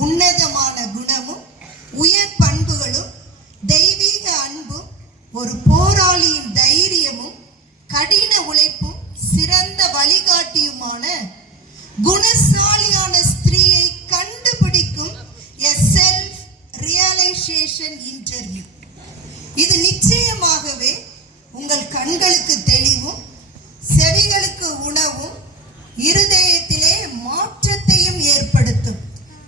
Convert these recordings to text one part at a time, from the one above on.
உன்னதமான குணமும் உயர் பண்புகளும் தெய்வீக அன்பும் ஒரு போராளியின் தைரியமும் கடின உழைப்பும் சிறந்த வழிகாட்டியுமான குணசாலியான ஸ்திரீயை கண்டுபிடிக்கும் செல்ஃப் ரியலைசேஷன் இன்டர்வியூ. இது நிச்சயமாகவே உங்கள் கண்களுக்கு தெளிவும் செவிகளுக்கு உணவும் இருதயத்திலே மாற்றத்தையும் ஏற்படுத்தும்.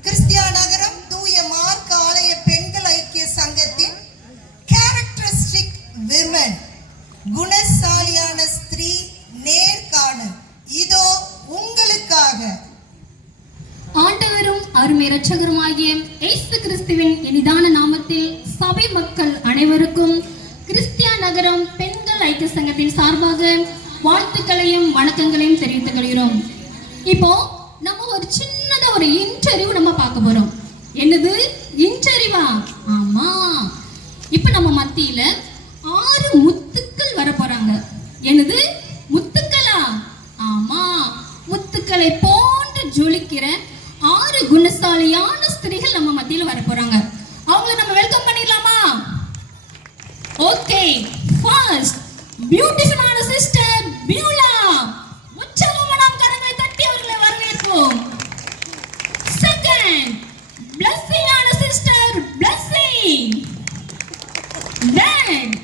கிறிஸ்தியா நகரம் தூய மார்க் ஆலய பெண்கள் ஐக்கிய சங்கத்தின் கேரக்டரிஸ்டிக் விமன் குணசாலியான ஸ்திரீ நேர்காணல் இதோ உங்களுக்காக. ஆண்டவரும் அருமை இரட்சகருமாகிய இயேசு கிறிஸ்துவின் இனிதான நாமத்தில் சபை மக்கள் அனைவருக்கும் கிறிஸ்தியா நகரம் பெண்கள் ஐக்கிய சங்கத்தின் சார்பாக வாழ்த்துக்களையும் வணக்கங்களையும் தெரிவித்துக் கொள்கிறோம். இப்போ நம்ம ஒரு சின்னதா ஒரு இன்டர்வியூ நம்ம பார்க்க போறோம். என்னது இன்டர்வியூவா? ஆமா, இப்ப நம்ம மத்தியில 6 முத்துக்கள் வர போறாங்க. என்னது முத்துக்களா? ஆமா, முத்துக்களை போன்று ஜொலிக்கிற 6 குணசாலியான ஸ்திரீகள் நம்ம மத்தியில வர போறாங்க. அவங்களை நம்ம வெல்கம் பண்ணிடலாமா? ஓகே, ஃபர்ஸ்ட் பியூட்டிஃபுல்லான சிஸ்டர் பியூலா. உற்சாகமான கரங்களை தட்டி அவர்களை வரவேற்போம். செகண்ட் பிளஸிங்கான சிஸ்டர் பிளஸிங். தேர்ட்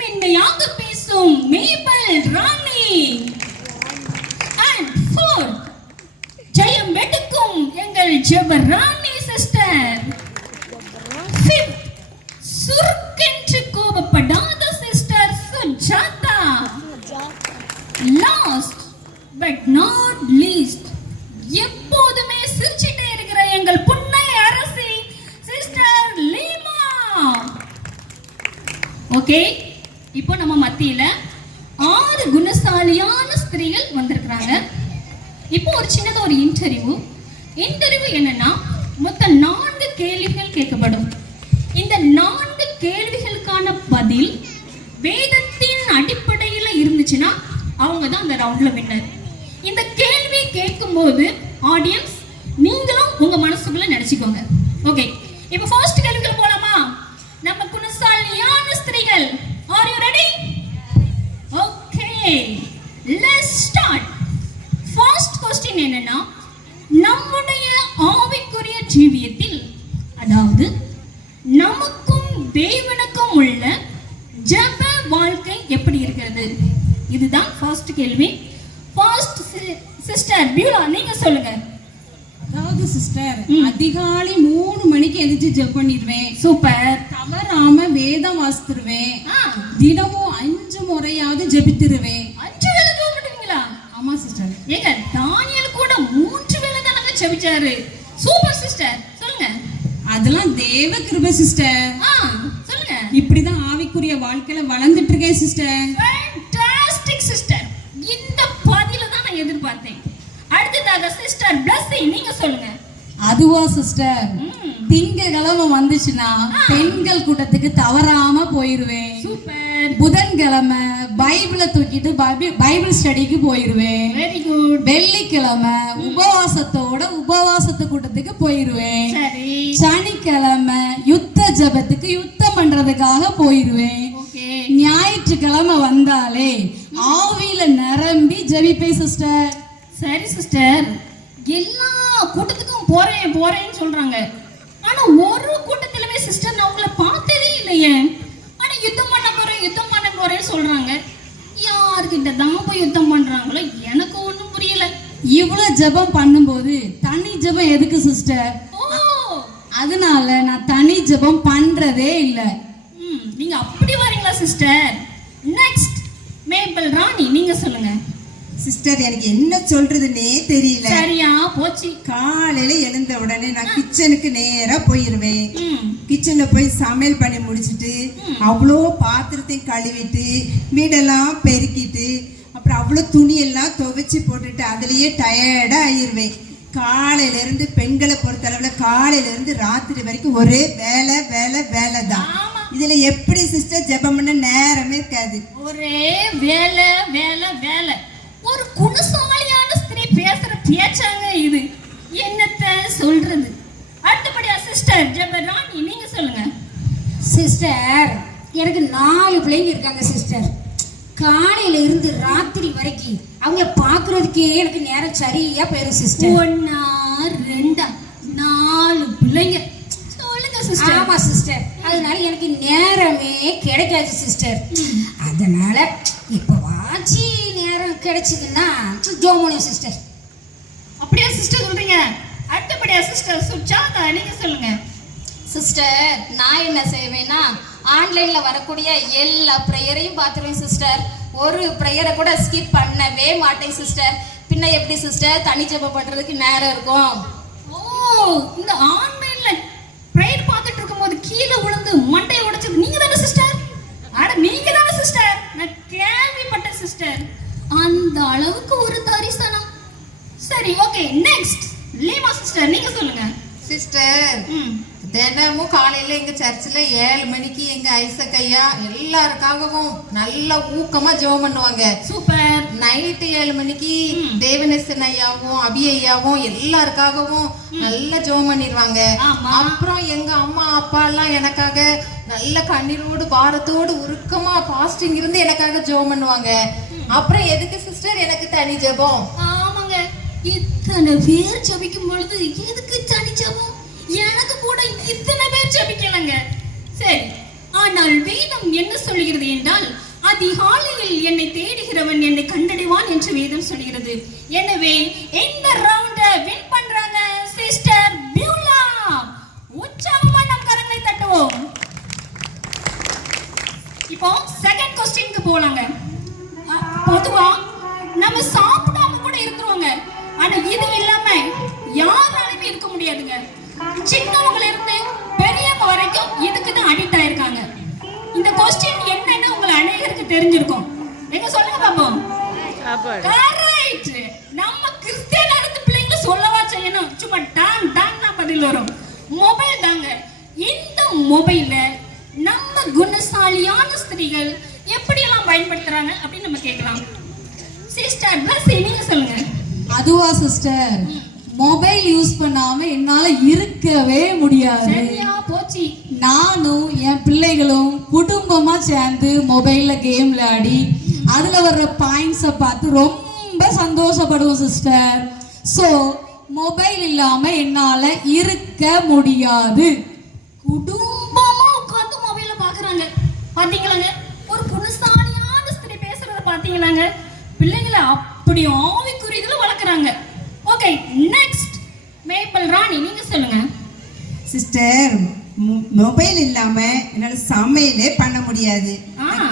மென்மையாக பேசும் மேபல் ராணி. அண்ட் ஃபோர்த் ஜெயம் எடுக்கும் எங்கள் ஜெபராணி சிஸ்டர். ஃபிஃப்த் சுருக்கென்று கோபப்படாத sister Sujatha. Last but not least எப்போதுமே சிரிச்சிட்டே இருக்கிற எங்கள் புன்னை அரசி சிஸ்டர் லீமா. ஓகே, இப்போ நம்ம மத்தியில 6 குணசாலியான ஸ்திரீகள் வந்திருக்கிறாங்க. இப்போ ஒரு சின்னதா ஒரு இன்டர்வியூ என்னன்னா மொத்தம் 4 கேள்விகள் கேட்கப்படும். இந்த 4 கேள்விகளுக்கான பதில் வேதத்தின் அடிப்படையில் இருந்துச்சுன்னா அவங்க தான் அந்த ரவுண்ட்ல வின்னர். இந்த கேள்வி கேட்கும்போது ஆடியன்ஸ் நீங்களும் உங்க மனசுக்குள்ள நினைச்சுக்கோங்க. ஓகே, இப்போ ஃபர்ஸ்ட் கேள்விகள் போலாமா? நம்ம குணசாலியான ஸ்திரீகள், are you ready? Okay, let's start. First question என்னன்னா, நம்முடைய ஆவிக்குரிய ஜீவியத்தில், அதாவது நமக்கும் தேவனுக்கும் உள்ள ஜெப வாழ்க்கை எப்படி இருக்கிறது? இதுதான் ஃபர்ஸ்ட் கேள்வி. ஃபர்ஸ்ட் சிஸ்டர் பியூலா, நீங்க சொல்லுங்க. அதாவது சிஸ்டர், அதிகாலை 3 மணிக்கு எழுந்து ஜெபம் பண்ணிடுவேன். சூப்பர். தவறாம வேதம் வாசித்துருவேன். தினமும் 5 முறையாவது ஜெபித்துருவேன். 5 வேளை ஜெபம் பண்ணுவீங்களா? ஆமா சிஸ்டர். ஏங்க தானியேல் கூட 3 வேளை தானங்க ஜெபிச்சாரு. சூப்பர் சிஸ்டர், சொல்லுங்க. அதெல்லாம் தேவ கிருபை சிஸ்டர். சொல்லுங்க. இப்படிதான் ஆவிக்குரிய வாழ்க்கையில வளர்ந்துட்டு இருக்கேன் சிஸ்டர். ஃபேண்டாஸ்டிக் சிஸ்டர், இந்த பதில தான் நான் எதிர்பார்த்தேன். அடுத்ததாக சிஸ்டர் பிளஸிங், நீங்க சொல்லுங்க. அதுவா சிஸ்டர், திங்கக்கிழமை வந்துச்சுன்னா பெண்கள் கூட்டத்துக்கு தவறாம போயிருவேன். சூப்பர். புதன்கிழமை பைபிளை தூக்கிட்டு பைபிள் ஸ்டடிக்கு போயிருவேன். Very good. வெள்ளிக்கிழமை உபவாசத்து கூட்டத்துக்கு போயிருவேன். சரி. சனிக்கிழமை யுத்த ஜபத்துக்கு யுத்தம் பண்றதுக்காக போயிருவேன். ஓகே. ஞாயிற்றுக்கிழமை வந்தாலே ஆவியில நிரம்பி ஜெபிப்பேன் சிஸ்டர். சரி சிஸ்டர், எல்லா கூட்டத்துக்கும் போறேன்னு சொல்றாங்க. ஆனா ஒரு கூட்டத்திலுமே சிஸ்டர் நான் உங்களை பார்த்ததே இல்லையே. ஆனா யுத்தம் பண்ண போறேன்னு சொல்றாங்க. யார்கிட்ட தான் போய் யுத்தம் பண்றாங்களோ எனக்கு ஒண்ணும் புரியல. இவ்வளவு ஜெபம் பண்ணும்போது தனி ஜெபம் எதுக்கு சிஸ்டர்? அதனால நான் தனி ஜெபம் பண்றதே இல்லை. நீங்க அப்படி வரீங்களா சிஸ்டர்? நெக்ஸ்ட் மேபல் ராணி, நீங்க சொல்லுங்க. சிஸ்டர், எனக்கு என்ன சொல்றதுன்னே தெரியல. சரியா போச்சு. காலையில எழுந்த உடனே நான் கிச்சனுக்கு நேரா போயிருவேன். கிச்சன்ல போய் சமையல் பண்ணி முடிச்சிட்டு அவ்வளோ பாத்திரத்தையும் கழுவிட்டு வீடெல்லாம் பெருக்கிட்டு அப்புறம் அவ்வளோ துணியெல்லாம் துவைச்சி போட்டுட்டு அதுலயே டயர்டா ஆயிருவேன். காலையில இருந்து பெண்களை பொறுத்த அளவுல காலையில இருந்து ராத்திரி வரைக்கும் ஒரே வேலை வேலை வேலை தான். இதுல எப்படி சிஸ்டர் ஜெபம் பண்ண நேரமே இருக்காது. ஒரே வேலை வேலை வேலை. ஒரு குணசாலியான ஸ்திரீ பேசுற பேச்சாங்க இது. என்னத்த சொல்றது? அடுத்த ஜெப ராணி நீங்க சொல்லுங்க. சிஸ்டர், எனக்கு 4 பிள்ளைங்க இருக்காங்க சிஸ்டர். காலையில இருந்து ராத்திரி வரைக்கும் அவங்க பாக்குறதுக்கே எனக்கு நேரம் சரியா போயிடும் சிஸ்டர். 1 2 4 பிள்ளைங்க சொல்லுங்க சிஸ்டர். ஆமா சிஸ்டர், அதனால எனக்கு நேரமே கிடைக்காது சிஸ்டர். அதனால இப்ப வாச்சி நேரம் கிடைச்சதுன்னா ஜோமோனியம் சிஸ்டர். அப்படியே சிஸ்டர் சொல்றீங்க. அடுத்தபடியா சிஸ்டர் சுஜாதா நீங்க சொல்லுங்க. சிஸ்டர், நான் என்ன செய்வேன்னா ஆன்லைன்ல வரக்கூடிய எல்லா ப்ரேயரையும் பார்த்துருவேன் சிஸ்டர். ஒரு ப்ரேயரை கூட ஸ்கிப் பண்ணவே மாட்டேன் சிஸ்டர். பின்ன எப்படி சிஸ்டர் தனி ஜெபம் பண்றதுக்கு நேரம் இருக்கும்? ஓ, இந்த ஆன்லைன்ல பிரேயர் பார்த்துட்டு இருக்கும்போது கீழே விழுந்து மண்டையை உடைச்சது நீங்க தானே சிஸ்டர்? அட நீங்க தானே சிஸ்டர்? நான் கேள்விப்பட்டேன் சிஸ்டர். அந்த அளவுக்கு ஒரு தரிசனம். சரி, ஓகே, நெக்ஸ்ட் லீமா சிஸ்டர் நீங்க சொல்லுங்க. சிஸ்டர், தினமும் காலையில எங்க சர்ச்சில் 7 மணிக்கு எங்க ஐசக் ஐயா எல்லாருக்காகவும் நல்ல ஊக்கமா ஜெபம் பண்ணுவாங்க. சூப்பர். நைட்டு 7 மணிக்கு தேவநேசன் ஐயாவும் அபி ஐயாவும் எல்லாருக்காகவும் நல்ல ஜெபம் பண்ணிடுவாங்க. அப்புறம் எங்க அம்மா அப்பா எல்லாம் எனக்காக நல்ல கண்ணீரோடு பாரத்தோடு உருக்கமா பாஸ்டிங் இருந்து எனக்காக ஜெபம் பண்ணுவாங்க. அப்புறம் எதுக்கு சிஸ்டர் எனக்கு தனி ஜெபம்? ஆமாங்க, இத்தனை பேர் ஜெபிக்கும் பொழுது எதுக்கு தனி ஜெபம்? எனக்கு கூட இத்தனை பேர் ஜெபிக்கலங்க. சரி, ஆனால் வேதம் என்ன சொல்கிறது என்றால் அதிகாலையில் என்னை தேடுகிறவன் என்னை கண்டடைவான் என்று வேதம் சொல்கிறது. எனவே இந்த ரவுண்ட வின் பண்றாங்க சிஸ்டர் பியூலா. உற்சாகமா நம் கரங்களை தட்டுவோம். இப்போ செகண்ட் क्वेश्चनக்கு போலாங்க. பொதுவா நம்ம சாப்பிடாம கூட இருந்துருவாங்க. ஆனா இது இல்லாம யாராலுமே இருக்க முடியாதுங்க. சின்னவங்கள இருந்து பெரியவங்க வரைக்கும் இதுக்கு தான் அடிக்ட் ஆயிருக்காங்க. இந்த क्वेश्चन என்னன்னு உங்களுக்கு அநேகருக்கு தெரிஞ்சிருக்கும். நீங்க சொல்லுங்க பாப்போம். கரெக்ட். நம்ம கிறிஸ்டியனா இருந்து பிள்ளைங்க சொல்லவா செய்யணும்? சும்மா டான் டான்னா பதில் வரும். மொபைல் தாங்க. இந்த மொபைல்ல நம்ம குணசாலியான ஸ்திரீகள் எப்படியெல்லாம் பயன்படுத்துறாங்க அப்படின்னு நம்ம கேட்கலாம். சிஸ்டர் பிளஸ் நீங்க சொல்லுங்க. அதுவா சிஸ்டர், மொபைல் யூஸ் பண்ணாம என்னால இருக்கவே முடியாது. சரியா போச்சு. நானும் என் பிள்ளைகளும் குடும்பமா சேர்ந்து மொபைல்ல கேம் விளையாடி அதுல வர்ற பாயிண்ட்ஸை பார்த்து ரொம்ப சந்தோஷப்படுவோம் சிஸ்டர். ஸோ மொபைல் இல்லாம என்னால இருக்க முடியாது. குடும்பமா உட்கார்ந்து மொபைல பாக்குறாங்க. பாத்தீங்களாங்க, ஒரு குணசாலியான ஸ்திரீ பேசுறத பாத்தீங்களாங்க. பிள்ளைங்களை அப்படி ஆவிக்குரியதுல வளர்க்குறாங்க. ஓகே, நெக்ஸ்ட் மேப்பல் ராணி நீங்க சொல்லுங்க. சிஸ்டர், மொபைல் இல்லாம என்னால சமையலே பண்ண முடியாது.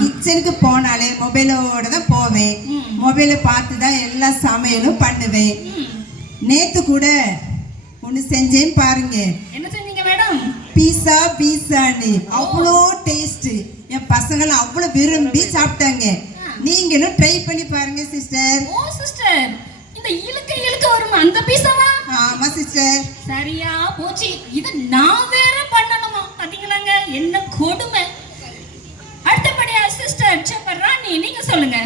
கிச்சனுக்கு போனாலே மொபைலோட தான் போவேன். மொபைலை பார்த்து தான் எல்லா சமையலும் பண்ணுவேன். நேத்து கூட ஒண்ணு செஞ்சேன்னு பாருங்க. என்ன செஞ்சீங்க மேடம்? பீஸா பீஸான்னு அவ்வளோ டேஸ்ட். என் பசங்களும் அவ்வளோ விரும்பி சாப்பிட்டாங்க. நீங்களும் ட்ரை பண்ணி பாருங்க சிஸ்டர். ஓ சிஸ்டர், இந்த இழுக்க வரும் அந்த பீஸாவா? ஆமா சிஸ்டர். சரியா போச்சு. இது நான் வேற பண்ணணுமா? பாத்தீங்களாங்க, என்ன கொடுமை. அடுத்தபடியா சிஸ்டர் செப்பராணி நீங்க சொல்லுங்க.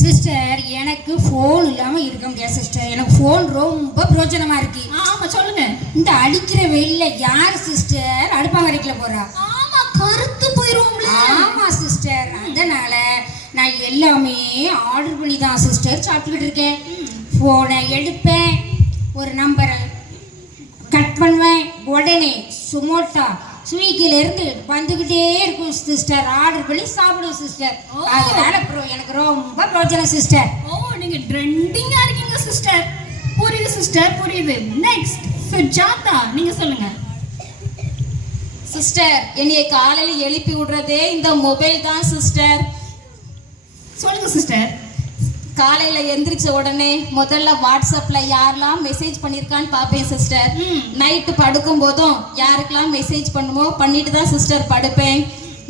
சிஸ்டர், எனக்கு ஃபோன் இல்லாம இருக்க முடியாது சிஸ்டர். எனக்கு ஃபோன் ரொம்ப பிரயோஜனமா இருக்கு. ஆமா சொல்லுங்க. இந்த அடிக்கிற வெயில்ல யார் சிஸ்டர் அடுப்பாங்கரைக்குள்ள போறா? ஆமா, கருத்து போயிருவோம்ல. ஆமா சிஸ்டர், அதனால நான் எல்லாமே ஆர்டர் பண்ணி தான் சிஸ்டர் சாப்பிட்டுக்கிட்டு இருக்கேன். ஃபோனை எடுப்பேன், ஒரு நம்பரை கட் பண்ணுவேன், உடனே சுமோட்டா ஸ்விக்கில இருந்து வந்துகிட்டே இருக்கும் சிஸ்டர். ஆர்டர் பண்ணி சாப்பிடுவோம் சிஸ்டர். அதனால எனக்கு ரொம்ப பிரோஜனம் சிஸ்டர். ஓ, நீங்க ட்ரெண்டிங்கா இருக்கீங்க சிஸ்டர். புரியுது சிஸ்டர், புரியுது. நெக்ஸ்ட் சுஜாதா நீங்க சொல்லுங்க. சிஸ்டர், என்னைய காலையில எழுப்பி விடுறதே இந்த மொபைல் தான் சிஸ்டர். சொல்லுங்க சிஸ்டர். காலையில எந்திரிச்ச உடனே முதல்ல வாட்ஸ்அப்ல யாரெல்லாம் மெசேஜ் பண்ணிருக்கான்னு பாப்பேன் சிஸ்டர். நைட்டு படுக்கும் போதும் யாருக்கெல்லாம் மெசேஜ் பண்ணுமோ பண்ணிட்டு தான் சிஸ்டர் படுப்பேன்.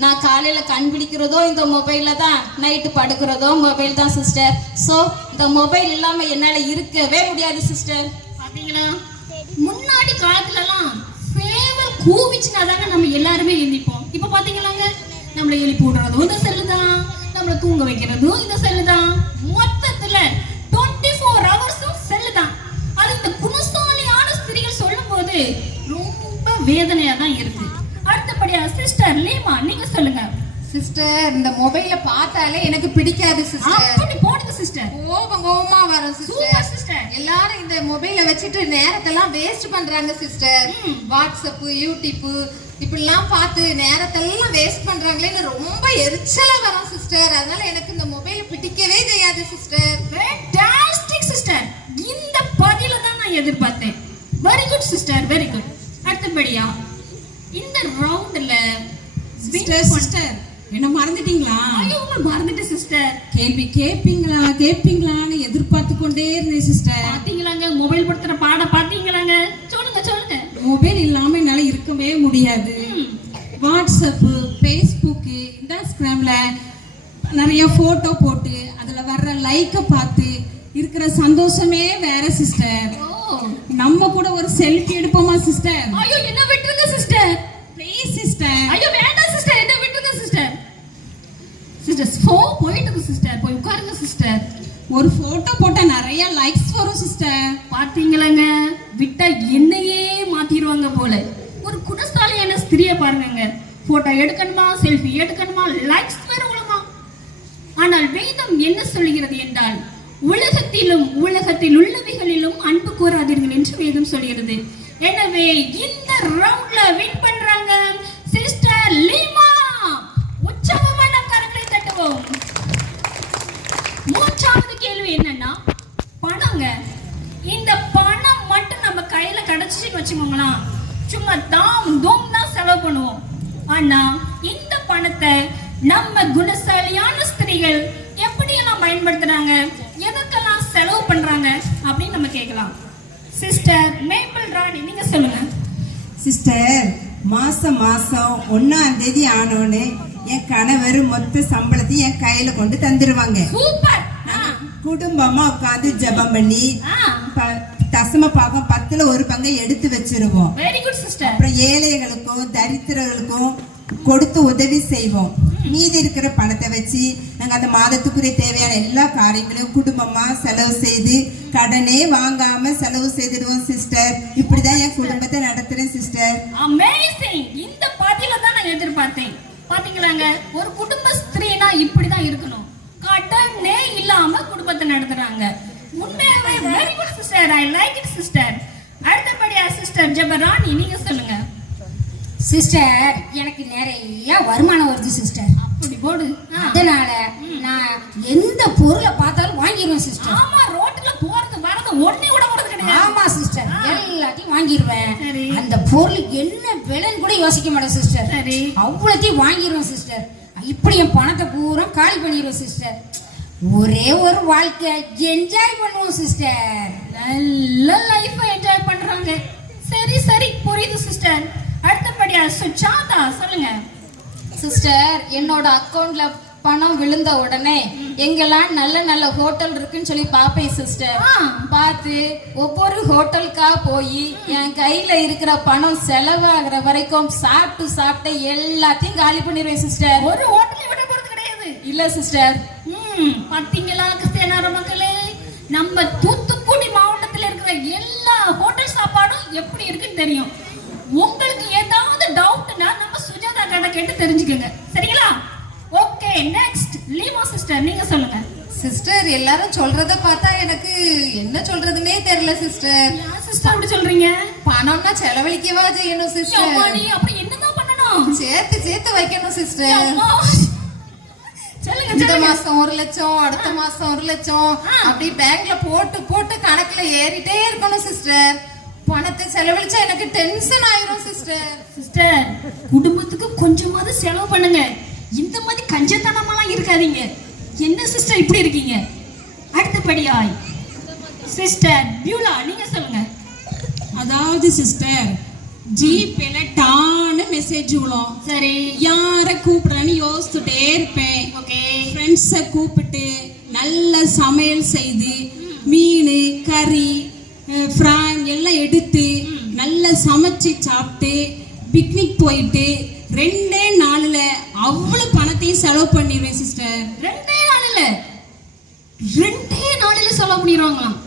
நான் காலையில கண் பிடிக்கிறதோ இந்த மொபைல்ல தான், நைட்டு படுக்கிறதோ மொபைல் தான் சிஸ்டர். ஸோ இந்த மொபைல் இல்லாம என்னால இருக்கவே முடியாது சிஸ்டர். பாத்தீங்களா, முன்னாடி காலத்துலலாம் சேவல் கூவிச்சுனா தாங்க நம்ம எல்லாருமே எழுந்திப்போம். இப்ப பாத்தீங்களாங்க, நம்மளை எழுப்பி விடுறதும் இந்த செல்லு தான், நம்மளை தூங்க வைக்கிறதும் இந்த செல்லு தான். மொத்தத்துல 24 ஹவர்ஸும் செல்லு தான். அது இந்த குணசாலியான ஸ்திரீகள் சொல்லும் போது ரொம்ப வேதனையா தான் இருக்கு. அடுத்தபடியா சிஸ்டர் லீமா நீங்க சொல்லுங்க. சிஸ்டர் இந்த மொபைல பார்த்தாலே எனக்கு பிடிக்காது சிஸ்டர். அப்படி போடுங்க சிஸ்டர். கோபமா வரும் சூப்பர் சிஸ்டர். சிஸ்டர். எல்லாரும் இந்த மொபைல வச்சுட்டு நேரத்தெல்லாம் வேஸ்ட் பண்றாங்க சிஸ்டர். வாட்ஸ்அப், யூடியூப் இப்படிலாம் பார்த்து நேரத்தெல்லாம் வேஸ்ட் பண்றாங்களேன்னு ரொம்ப எரிச்சலா வரும் சிஸ்டர். அதனால எனக்கு இந்த மொபைல பிடிக்கவே செய்யாது சிஸ்டர். Fantastic sister. இந்த பதில தான் நான் எதிர்பார்த்தேன். Very good sister, very good. அடுத்தபடியா இந்த ரவுண்ட்ல சிஸ்டர் என்ன மறந்துட்டீங்களா? ஐயோ உங்களை மறந்துட்டேன் சிஸ்டர். கேள்வி கேட்பீங்களான்னு எதிர்பார்த்து கொண்டே இருந்தேன் சிஸ்டர். பாத்தீங்களாங்க மொபைல் படுத்துற பாடம் பாத்தீங்களாங்க. சொல்லுங்க சொல்லுங்க. மொபைல் இல்லாம என்னால இருக்கவே முடியாது. வாட்ஸ்அப், ஃபேஸ்புக், இன்ஸ்டாகிராம்ல நிறைய போட்டோ போட்டு அதுல வர்ற லைக்க பார்த்து இருக்கிற சந்தோஷமே வேற சிஸ்டர். நம்ம கூட ஒரு செல்ஃபி எடுப்போமா சிஸ்டர்? ஐயோ என்ன விட்டுருங்க சிஸ்டர். Please sister. ஐயோ வேண்டாம் சிஸ்டர், என்ன விட்டுருங்க சிஸ்டர். சிஸ்டர் போயிட்டு சிஸ்டர், போய் உட்காருங்க சிஸ்டர். ஒரு போட்டோ போட்டா நிறைய லைக்ஸ் வரும் சிஸ்டர். பாத்தீங்களாங்க விட்டா என்னையே மாத்திடுவாங்க போல. ஒரு குணசாலியான ஸ்திரியை பாருங்க, போட்டோ எடுக்கணுமா, செல்ஃபி எடுக்கணுமா, லைக்ஸ் வேற உலமா. ஆனால் வேதம் என்ன சொல்கிறது என்றால், உலகத்திலும் உலகத்தில் உள்ளவைகளிலும் அன்பு கூறாதீர்கள் என்று வேதம் சொல்கிறது. எனவே இந்த ரவுண்ட்ல வின் பண்றாங்க சிஸ்டர் லீமா. உற்சாகமான கரங்களை தட்டுவோம். மூன்றாவது கேள்வி என்னன்னா பணங்க. இந்த பணம் மட்டும் நம்ம கையில கிடைச்சின்னு வச்சுக்கோங்களா, சும்மா தாம் தூம் தான் செலவு பண்ணுவோம். ஆனா இந்த பணத்தை நம்ம குணசாலியான ஸ்திரீகள் எப்படியெல்லாம் பயன்படுத்துறாங்க, எதற்கெல்லாம் செலவு பண்றாங்க அப்படின்னு நம்ம கேட்கலாம். சிஸ்டர் மேபிள் ராணி நீங்க சொல்லுங்க. சிஸ்டர், மாசம் 1ஆம் தேதி ஆனோன்னு என் கணவர் மொத்த சம்பளத்தையும் என் கையில கொண்டு தந்துருவாங்க. சூப்பர். குடும்பமா உட்காந்து ஜெபம் பண்ணி தசம பாகம் 10ல் 1 பங்கை எடுத்து வச்சிருவோம். Very good sister. அப்புறம் ஏழைகளுக்கும் தரித்திரர்களுக்கும் கொடுத்து உதவி செய்வோம். மீதி இருக்கிற பணத்தை வச்சு நாங்க அந்த மாதத்துக்குரிய தேவையான எல்லா காரியங்களையும் குடும்பமா செலவு செய்து கடனே வாங்காம செலவு செய்திடுவோம் சிஸ்டர். இப்படிதான் என் குடும்பத்தை நடத்துறேன் சிஸ்டர். அமேசிங். இந்த பதில தான் நான் எதிர்பார்த்தேன். பாத்தீங்களாங்க, ஒரு குடும்ப ஸ்திரீனா இப்படிதான் இருக்கணும். கடனே இல்லாம குடும்பத்தை நடத்துறாங்க. உண்மையாவே very good sister. I like it sister. அடுத்தபடியா சிஸ்டர் ஜெபராணி நீங்க சொல்லுங்க. சிஸ்டர் எனக்கு நிறைய வருமானம் வருது சிஸ்டர். அப்படி போடு. அதனால நான் எந்த பொருளை பார்த்தாலும் வாங்கிடுவேன் சிஸ்டர். ஆமா, ரோட்ல போறது வரது ஒண்ணே கூட போறது கிடையாது. ஆமா சிஸ்டர், எல்லாத்தையும் வாங்கிடுவேன். சரி. அந்த பொருளுக்கு என்ன விலைன்னு கூட யோசிக்க மாட்டேன் சிஸ்டர். சரி. அவ்வளோத்தையும் வாங்கிடுவேன் சிஸ்டர். இப்படி என் பணத்தை பூரா காலி பண்ணிடுவேன் சிஸ்டர். ஒரே ஒரு வாழ்க்கை என்ஜாய் பண்ணுவோம் சிஸ்டர். நல்ல லைஃப என்ஜாய் பண்றாங்க. சரி சரி புரியுது சிஸ்டர். அடுத்தபடியா சுஜாதா சொல்லுங்க. சிஸ்டர், என்னோட அக்கவுண்ட்ல பணம் விழுந்த உடனே எங்கெல்லாம் நல்ல நல்ல ஹோட்டல் இருக்குன்னு சொல்லி பார்ப்பேன் சிஸ்டர். பார்த்து ஒவ்வொரு ஹோட்டலுக்கா போய் என் கையில இருக்கிற பணம் செலவாகிற வரைக்கும் சாப்பிட்டு எல்லாத்தையும் காலி பண்ணிடுவேன் சிஸ்டர். ஒரு ஹோட்டலை விட போறது கிடையாது. இல்ல சிஸ்டர். பாத்தீங்களா கிறிஸ்டியனார மக்களே, நம்ம தூத்துக்குடி மாவட்டத்தில் இருக்கிற எல்லா ஹோட்டல் சாப்பாடும் எப்படி இருக்குன்னு தெரியும். உங்களுக்கு ஏதாவது டவுட்னா நம்ம சுஜாதா கதை கேட்டு தெரிஞ்சுக்கங்க. சரிங்களா? ஓகே, நெக்ஸ்ட் லீமா சிஸ்டர் நீங்க சொல்லுங்க. சிஸ்டர், எல்லாரும் சொல்றத பார்த்தா எனக்கு என்ன சொல்றதுன்னே தெரியல சிஸ்டர். ஏன் சிஸ்டர் அப்படி சொல்றீங்க? பணம்னா செலவழிக்கவா செய்யணும் சிஸ்டர். அப்புறம் என்னதான் பண்ணணும்? சேர்த்து வைக்கணும் சிஸ்டர். சொல்லுங்க. இந்த மாசம் 1 லட்சம், அடுத்த மாசம் 1 லட்சம், அப்படி பேங்க்ல போட்டு கணக்குல ஏறிட்டே இருக்கணும் சிஸ்டர். பணத்தை செலவழிச்சா எனக்கு டென்ஷன் ஆயிரும் சிஸ்டர். சிஸ்டர், குடும்பத்துக்கு கொஞ்சமாவது செலவு பண்ணுங்க. இந்த மாதிரி கஞ்சத்தனமாலாம் இருக்காதீங்க. என்ன சிஸ்டர் இப்படி இருக்கீங்க? அடுத்தபடியாய் சிஸ்டர் பியூலா நீங்க சொல்லுங்க. அதாவது சிஸ்டர், ஜிபேல டான்னு மெசேஜ் விழும். சரி. யாரை கூப்பிடுறான்னு யோசிச்சுட்டே இருப்பேன். ஓகே. ஃப்ரெண்ட்ஸை கூப்பிட்டு நல்ல சமையல் செய்து மீன் கறி ஃப்ரான் எல்லாம் எடுத்து நல்லா சமைச்சு சாப்பிட்டு பிக்னிக் போயிட்டு 2 நாள்ல அவ்வளவு பணத்தையும் செலவு பண்ணிடுவேன் சிஸ்டர். 2 நாளில செலவு பண்ணிடுவாங்களாம்.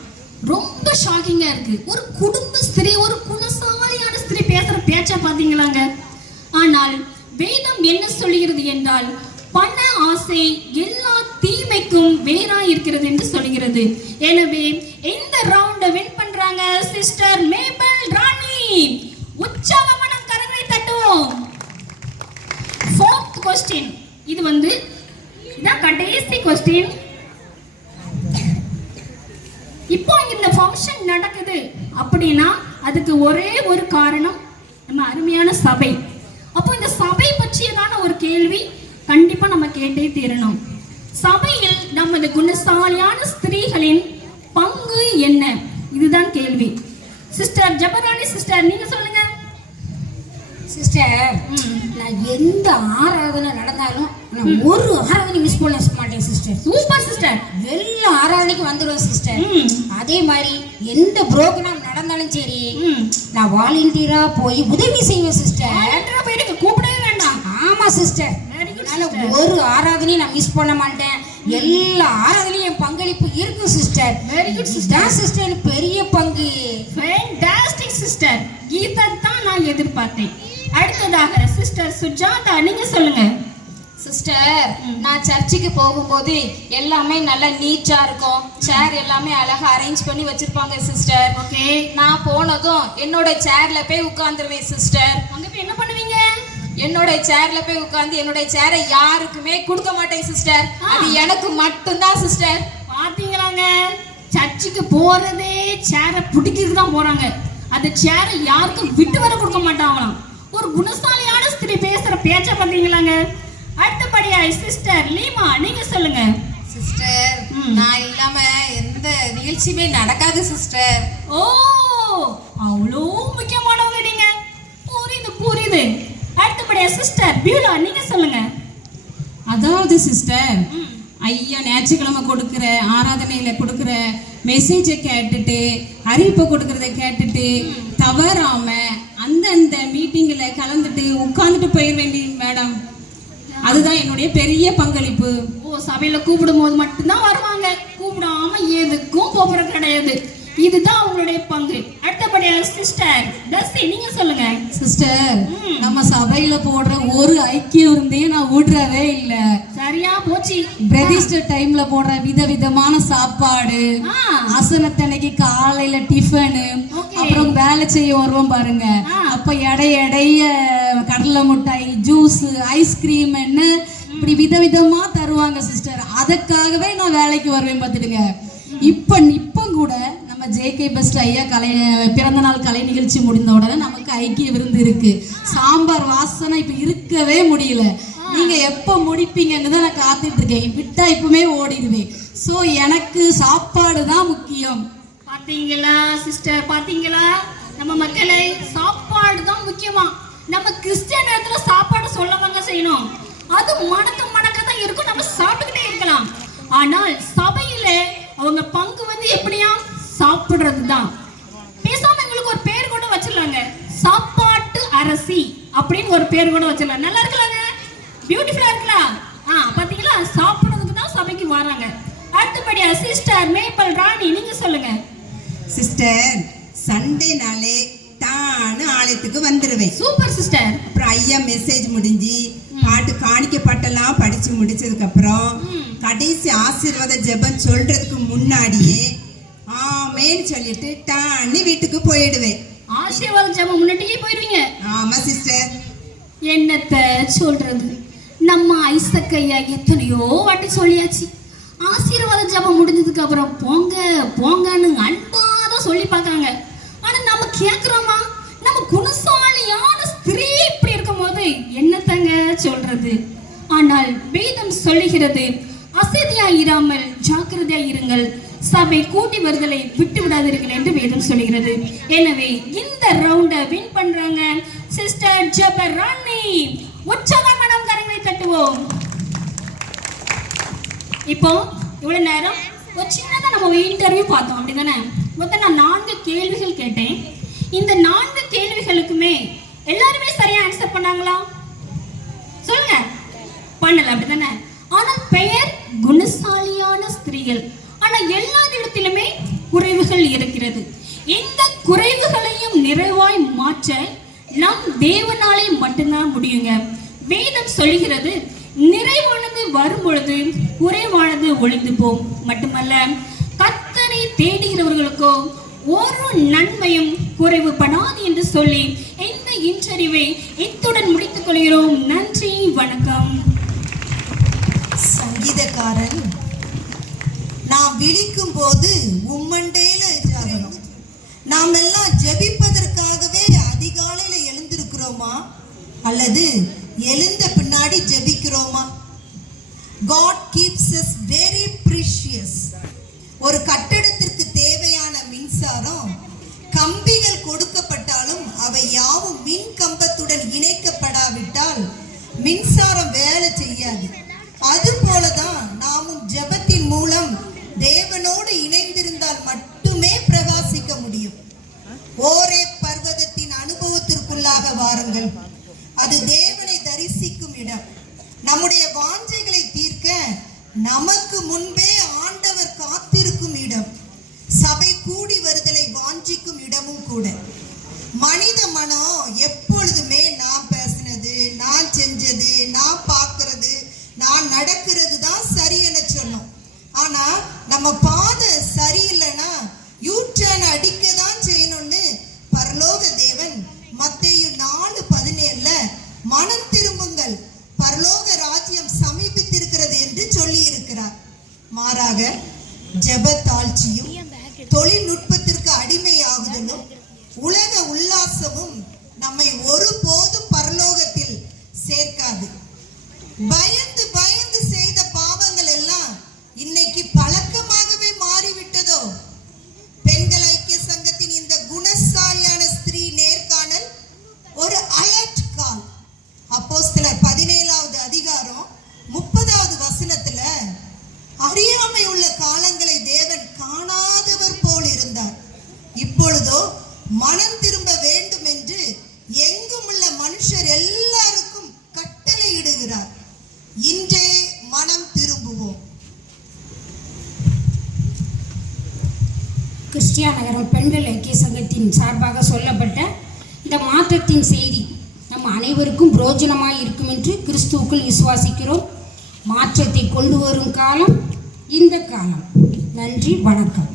ரொம்ப ஷாக்கிங்கா இருக்கு. ஒரு குடும்ப ஸ்திரீ, ஒரு குணசாலியான ஸ்திரீ பேசுற பேச்ச பாத்தீங்களாங்க. ஆனால் வேதம் என்ன சொல்லுகிறது என்றால் பண ஆசை எல்லா தீமைக்கும் வேறா இருக்கிறது என்று சொல்கிறது. எனவே இந்த ரவுண்ட வின் பண்றாங்க சிஸ்டர் மேபல் ராணி. உற்சாகமான கரங்களை தட்டுவோம். 4th question. இது வந்து இதான் கடைசி क्वेश्चन. இப்போ இந்த ஃபங்க்ஷன் நடக்குது அப்படின்னா அதுக்கு ஒரே ஒரு காரணம், நம்ம அருமையான சபை. அப்போ இந்த சபை பற்றியதான ஒரு கேள்வி கண்டிப்பா நம்ம கேட்டே தீரணும். சபையில் நமது குணசாலியான ஸ்திரீகளின் பங்கு என்ன? இதுதான் கேள்வி. சிஸ்டர் ஜெபராணி சிஸ்டர் நீங்க சொல்லுங்க. சிஸ்டர், நான் எந்த ஆராதனை நடந்தாலும் நான் ஒரு ஆராதனை மிஸ் பண்ண மாட்டேன் சிஸ்டர். Super sister. எல்லா ஆராதனைக்கும் வந்துடுவேன் சிஸ்டர். அதே மாதிரி எந்த ப்ரோக்ராம் நடந்தாலும் சரி நான் வாலண்டியரா போய் உதவி செய்வேன் சிஸ்டர். போயிட்டு கூப்பிடவே வேண்டாம். ஆமா சிஸ்டர், ஒரு ஆராதனையும் நான் மிஸ் பண்ண மாட்டேன். எல்லா ஆராதனையும் என் பங்களிப்பு இருக்கு sister. Very good sister. Sister பெரிய பங்கு. Fantastic sister. இதைத்தான் நான் எதிர்பார்த்தேன். அடுத்ததாக சிஸ்டர் சுஜாதா நீங்க சொல்லுங்க. சிஸ்டர், நான் சர்ச்சுக்கு போகும்போது எல்லாமே நல்லா நீட்டா இருக்கும். சேர் எல்லாமே அழகா அரேஞ்ச் பண்ணி வச்சிருப்பாங்க சிஸ்டர். ஓகே. நான் போனதும் என்னோட சேர்ல போய் உட்கார்ந்துருவேன் சிஸ்டர். அங்க போய் என்ன பண்ணுவீங்க? என்னோட சேர்ல போய் உட்கார்ந்து என்னோட சேரை யாருக்குமே கொடுக்க மாட்டேன் சிஸ்டர். அது எனக்கு மட்டும்தான் சிஸ்டர். பாத்தீங்களாங்க, சர்ச்சுக்கு போறதே சேரை பிடிக்கிறது தான் போறாங்க. அந்த சேரை யாருக்கும் விட்டு வர கொடுக்க மாட்டாங்களாம். ஒரு குணசாலியான ஸ்திரீ பேசுற பேச்ச பாத்தீங்களாங்க. அடுத்தபடியா சிஸ்டர் லீமா நீங்க சொல்லுங்க. சிஸ்டர், நான் இல்லாம எந்த நிகழ்ச்சியுமே நடக்காது சிஸ்டர். ஓ, அவ்வளோ முக்கியமானவங்க நீங்க. புரியுது புரியுது. அடுத்தபடியா சிஸ்டர் பியூலா நீங்க சொல்லுங்க. அதாவது சிஸ்டர், ஐயா ஞாயிற்றுக்கிழமை கொடுக்குற ஆராதனையில கொடுக்குற மெசேஜை கேட்டுட்டு அறிவிப்பை கொடுக்கறத கேட்டுட்டு தவறாம அந்தந்த மீட்டிங்ல கலந்துட்டு உட்கார்ந்துட்டு போயிட வேண்டிய மேடம். அதுதான் என்னுடைய பெரிய பங்களிப்பு. ஓ, சபையில கூப்பிடும் போது மட்டும்தான் வருவாங்க, கூப்பிடாம எதுக்கும் போகிற கிடையாது. இதுதான் உங்களுடைய பங்கு. அடுத்தபடியா சிஸ்டர் டஸ்டி நீங்க சொல்லுங்க. சிஸ்டர், நம்ம சபையில போடுற ஒரு ஐக்கியம் இருந்தே நான் விடுறவே இல்ல. சரியா போச்சு. ரெஜிஸ்டர் டைம்ல போடுற விதவிதமான சாப்பாடு, அசனத்தன்னைக்கு காலையில டிஃபனு, அப்புறம் வேலை செய்ய வருவோம் பாருங்க, அப்ப இடைய கடலை மிட்டாய், ஜூஸ், ஐஸ்கிரீம் இப்படி விதவிதமா தருவாங்க சிஸ்டர். அதுக்காகவே நான் வேலைக்கு வருவேன் பார்த்துடுங்க. இப்போ கூட நம்ம ஜேகே பெஸ்ட் ஐயா பிறந்த நாள் கலை நிகழ்ச்சி முடிந்த உடனே நமக்கு ஐக்கிய விருந்து இருக்கு. சாம்பார் வாசனை இப்ப இருக்கவே முடியல. நீங்க எப்ப முடிப்பீங்கன்னு தான் நான் காத்துட்டு இருக்கேன். விட்டா இப்பவுமே ஓடிடுவேன். சோ எனக்கு சாப்பாடு தான் முக்கியம். பாத்தீங்களா சிஸ்டர், பாத்தீங்களா நம்ம மக்களை, சாப்பாடு தான் முக்கியமா. நம்ம கிறிஸ்டியன் நேரத்துல சாப்பாடு சொல்லவங்க செய்யணும். அது மணக்க மணக்க தான் இருக்கும், நம்ம சாப்பிட்டுக்கிட்டே இருக்கலாம். ஆனால் சபையில அவங்க பங்கு வந்து எப்படியா சாப்பிடுறது தான். பேசாம எங்களுக்கு ஒரு பேர் கூட வச்சிடலாங்க, சாப்பாட்டு அரசி அப்படின்னு ஒரு பேர் கூட வச்சிடலாம். நல்லா இருக்கலாங்க, பியூட்டிஃபுல்லா இருக்கலாம். பாத்தீங்களா, சாப்பிடுறதுக்கு தான் சபைக்கு வராங்க. அடுத்தபடியா சிஸ்டர் மேபல் ராணி நீங்க சொல்லுங்க. சிஸ்டர், சண்டே நாளே தானு ஆலயத்துக்கு வந்துருவேன். Super sister. அப்புறம் ஐயா மெசேஜ் முடிஞ்சு பாட்டு காணிக்கப்பட்டெல்லாம் படிச்சு முடிச்சதுக்கு அப்புறம் கடைசி ஆசீர்வாத ஜெபம் சொல்றதுக்கு முன்னாடியே ஆமேன்னு சொல்லிட்டு டான்னு வீட்டுக்கு போயிடுவேன். ஆசீர்வாத ஜெபம் முன்னாடியே போயிடுவீங்க? ஆமா சிஸ்டர். என்னத்த சொல்றது, நம்ம ஐசக்கையா எத்தனையோ வாட்டி சொல்லியாச்சு. ஆசீர்வாத ஜெபம் முடிஞ்சதுக்கு அப்புறம் போங்க போங்கன்னு அன்பாதான் சொல்லி பார்க்காங்க. ஆனா நம்ம கேக்குறோமா? நம்ம குணசாலியான ஸ்திரீ இப்படி இருக்கும் போது என்னத்தங்க சொல்றது? ஆனால் வேதம் சொல்லுகிறது, அசதியா இராமல் ஜாக்கிரதையா இருங்கள், சபை கூட்டி வருதலை விட்டு விடாதீர்கள் என்று வேதம் சொல்லுகிறது. எனவே இந்த ரவுண்ட வின் பண்றாங்க சிஸ்டர் ஜெபராணி. உற்சாகமான கரங்களை தட்டுவோம். இப்போ இவ்வளவு நேரம் ஒரு சின்னதா நம்ம இன்டர்வியூ பார்த்தோம், அப்படிதானே? மொத்தம் நான் 4 கேள்விகள் கேட்டேன். இந்த 4 கேள்விகளுக்குமே எல்லாருமே சரியா ஆன்சர் பண்ணாங்களா? சொல்லுங்க. பண்ணல, அப்படிதானே? ஆனால் பெயர் குணசாலியான ஸ்திரீகள். ஆனா எல்லா இடத்திலுமே குறைவுகள் இருக்கிறது. இந்த குறைவுகளையும் நிறைவாய் மாற்ற நம் தேவனாலே மட்டும்தான் முடியுங்க. வேதம் சொல்கிறது, நிறைவானது வரும் பொழுது குறைவானது ஒளிந்து போம். மட்டுமல்ல, கர்த்தரை தேடுகிறவர்களுக்கோ ஒரு நன்மையும் குறைவுபடாது என்று சொல்லி இந்த இன்றறிவை இத்துடன் முடித்துக் கொள்கிறோம். நன்றி, வணக்கம். சங்கீதக்காரன், நான் விழிக்கும் போது உம்மண்டையில ஜாகணும். நாம் எல்லாம் ஜெபிப்பதற்காகவே அதிகாலையில எழுந்திருக்கிறோமா அல்லது எழுந்த பின்னாடி ஜெபிக்கிறோமா? God keeps us very precious. ஒரு கட்டடத்திற்கு தேவையான மின்சாரம் கம்பிகள் கொடுக்கப்பட்டாலும் அவை யாவும் மின் கம்பத்துடன் இணைக்கப்படாவிட்டால் மின்சாரம் வேலை செய்யாது. அது போலதான் நாமும் ஜெபத்தின் மூலம் தேவனோடு இணைந்திருந்தால் மட்டுமே பிரகாசிக்க முடியும். ஓரே பர்வதத்தின் அனுபவத்திற்குள்ளாக வாருங்கள். அது தேவனை தரிசிக்கும் இடம். நம்முடைய வாஞ்சைகளை தீர்க்க நமக்கு முன்பே ஆண்டவர் காத்திருக்கும் இடம். சபை கூடி வருதலை வாஞ்சிக்கும் இடமும் கூட. மனித மனம் எப்பொழுதுமே நான் பேசினது, நான் செஞ்சது, நான் பார்க்கறது, நான் நடக்கிறது தான் சரி என சொன்னோம். ஆனா நம்ம பாதை சரியில்லைன்னா யூட்டர்ன் அடிக்க தான் செய்யணும்னு பரலோக தேவன் மத்தேயு 4:17 மனம் திரும்புங்கள், பரலோக ராஜ்யம் சமீபித்திருக்கிறது என்று சொல்லி இருக்கிறார். மாறாக ஜெப தாழ்ச்சியும் தொழில்நுட்பத்திற்கு அடிமையாகுதலும் உலக உல்லாசமும் நம்மை ஒருபோதும் பரலோகத்தில் சேர்க்காது. பயந்து பயந்து செய்த பாவங்கள் எல்லாம் இன்னைக்கு பழக்கமாகவே மாறிவிட்டதோ? பெண்கள் ஐக்கிய சங்கத்தின் இந்த குணசாலியான ஸ்திரீ நேர்காணல் ஒரு அலர்ட் கால். அப்போஸ்தலர் 17வது அதிகாரம் 30வது வசனத்துல, அறியாமை உள்ள காலங்களை தேவன் காணாதவர் போல் இருந்தார், இப்பொழுதோ மனம் திரும்ப வேண்டும் என்று எங்கும் உள்ள மனுஷர் எல்லாருக்கும் கட்டளையிடுகிறார். இன்றே மனம் திரும்புவோம். கிறிஸ்டியா நகரம் பெண்கள் ஐக்கிய சங்கத்தின் சார்பாக சொல்லப்பட்ட இந்த மாற்றத்தின் செய்தி நம் அனைவருக்கும் பிரோஜனமாய் இருக்கும் என்று கிறிஸ்துவுக்குள் விசுவாசிக்கிறோம். மாற்றத்தை கொண்டு வரும் காலம் இந்த காலம். நன்றி, வணக்கம்.